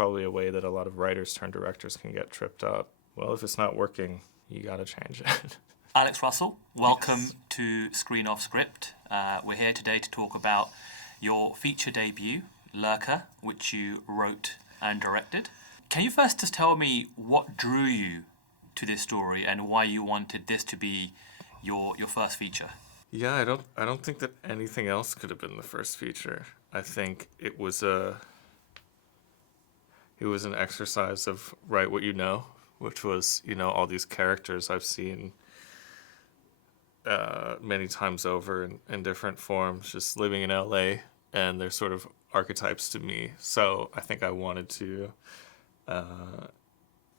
probably a way that a lot of writers turned directors can get tripped up. Well, if it's not working, you got to change it. Alex Russell, welcome to Screen Off Script. We're here today to talk about your feature debut, Lurker, which you wrote and directed. Can you first just tell me what drew you to this story and why you wanted this to be your first feature? Yeah, I don't think that anything else could have been the first feature. I think it was an exercise of write what you know, which was, all these characters I've seen many times over in different forms, just living in LA, and they're sort of archetypes to me. So I think I wanted to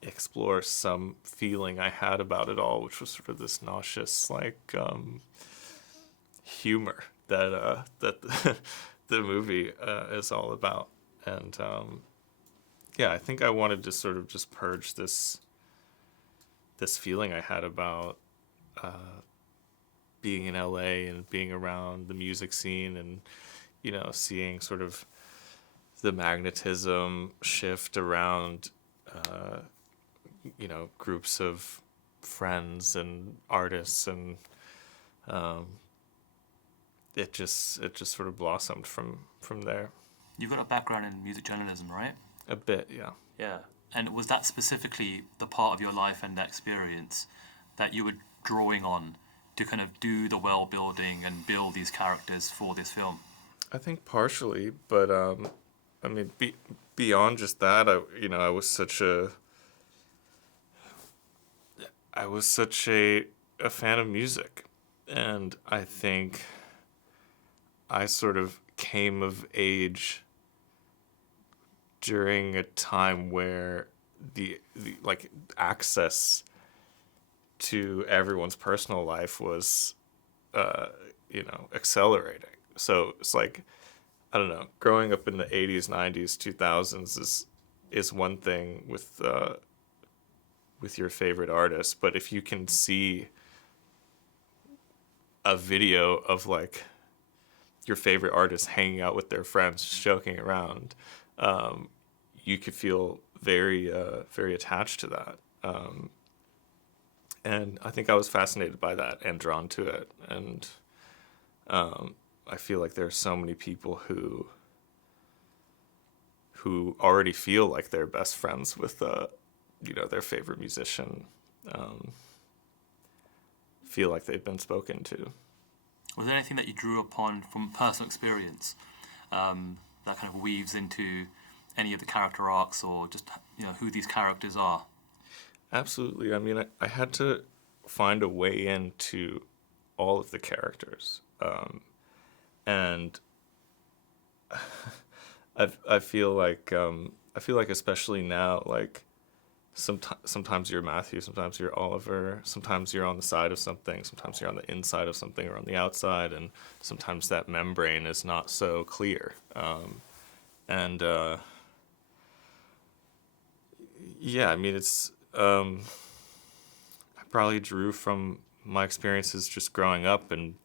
explore some feeling I had about it all, which was sort of this nauseous, humor that the movie is all about. And I think I wanted to sort of just purge this feeling I had about being in LA and being around the music scene and, seeing sort of the magnetism shift around, groups of friends and artists, and it just sort of blossomed from there. You've got a background in music journalism, right? A bit, yeah. Yeah. And was that specifically the part of your life and that experience that you were drawing on to kind of do the world building and build these characters for this film? I think partially, but beyond just that, I was such a fan of music, and I think I sort of came of age during a time where the access to everyone's personal life was accelerating. So it's like, I don't know, growing up in the 80s, 90s, 2000s is one thing with your favorite artist, but if you can see a video of your favorite artist hanging out with their friends, joking around, you could feel very, very attached to that. And I think I was fascinated by that and drawn to it. And I feel like there are so many people who already feel like they're best friends with, their favorite musician, feel like they've been spoken to. Was there anything that you drew upon from personal experience that kind of weaves into any of the character arcs, or just who these characters are? Absolutely. I mean, I had to find a way into all of the characters, and I feel like especially now, sometimes you're Matthew, sometimes you're Oliver, sometimes you're on the side of something, sometimes you're on the inside of something or on the outside, and sometimes that membrane is not so clear. It's I probably drew from my experiences just growing up and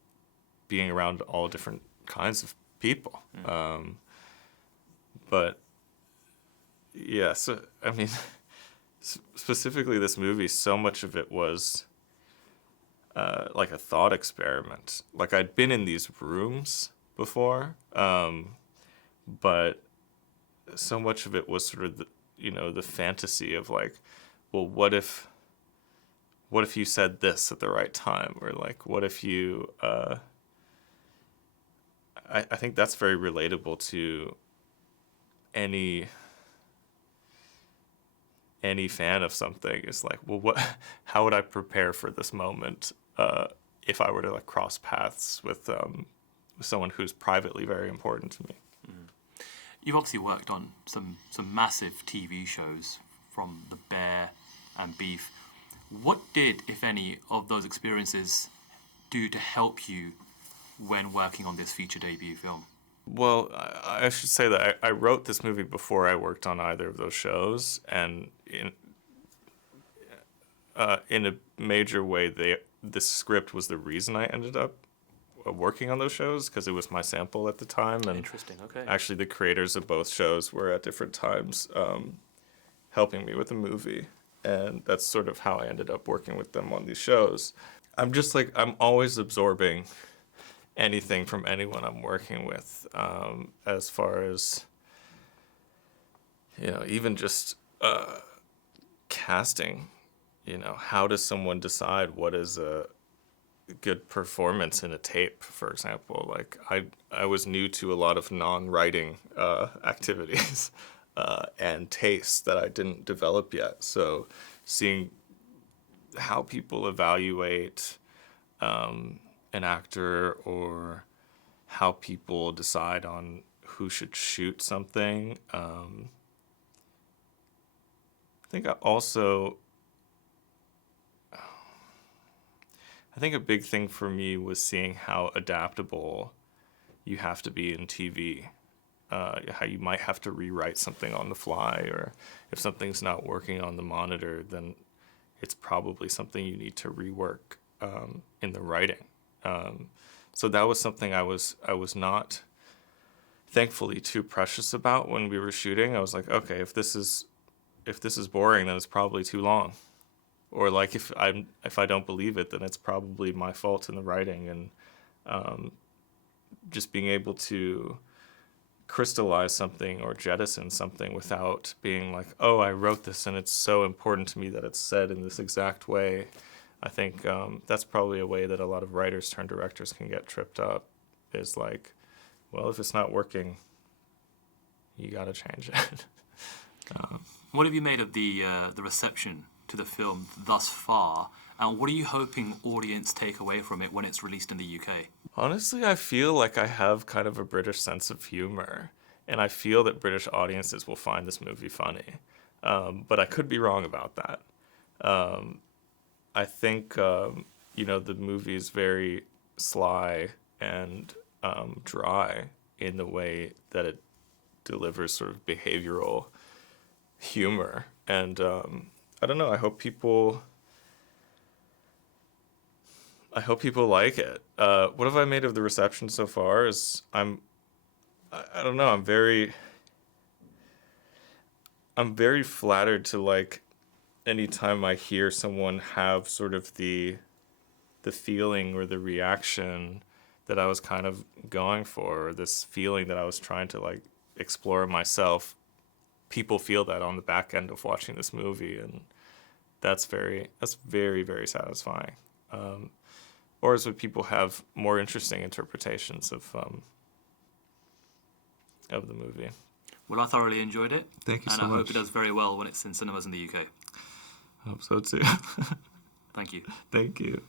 being around all different kinds of people. But yeah, so I mean, specifically this movie, so much of it was like a thought experiment. Like, I'd been in these rooms before, but so much of it was sort of the fantasy of well, what if you said this at the right time, or what if you I think that's very relatable to any fan of something. Is well, how would I prepare for this moment if I were to cross paths with someone who's privately very important to me. You've obviously worked on some massive TV shows, from The Bear and Beef. What did, if any, of those experiences do to help you when working on this feature debut film? Well, I should say that I wrote this movie before I worked on either of those shows, and in a major way, the script was the reason I ended up working on those shows because it was my sample at the time. And Interesting. Okay. actually, the creators of both shows were at different times helping me with the movie. And that's sort of how I ended up working with them on these shows. I'm just like, I'm always absorbing anything from anyone I'm working with, as far as, even just casting. How does someone decide what is a good performance in a tape, for example? Like, I was new to a lot of non-writing activities and tastes that I didn't develop yet. So seeing how people evaluate an actor, or how people decide on who should shoot something. I think a big thing for me was seeing how adaptable you have to be in TV. How you might have to rewrite something on the fly, or if something's not working on the monitor, then it's probably something you need to rework in the writing. So that was something I was not, thankfully, too precious about when we were shooting. I was like, okay, if this is boring, then it's probably too long. Or like if I don't believe it, then it's probably my fault in the writing. And just being able to crystallize something or jettison something without being like, oh, I wrote this and it's so important to me that it's said in this exact way. I think that's probably a way that a lot of writers turned directors can get tripped up, is like, well, if it's not working, you got to change it. What have you made of the reception to the film thus far, and what are you hoping audience take away from it when it's released in the UK? Honestly, I feel like I have kind of a British sense of humor, and I feel that British audiences will find this movie funny. But I could be wrong about that. I think, the movie is very sly and dry in the way that it delivers sort of behavioral humor. And I don't know, I hope people like it. What have I made of the reception so far is I don't know, I'm very flattered to, like, anytime I hear someone have sort of the feeling or the reaction that I was kind of going for, or this feeling that I was trying to, like, explore myself. People feel that on the back end of watching this movie, and that's very, very satisfying. Or as would people have more interesting interpretations of the movie. Well, I thoroughly enjoyed it. Thank you so much. And I hope it does very well when it's in cinemas in the UK. I hope so too. Thank you. Thank you.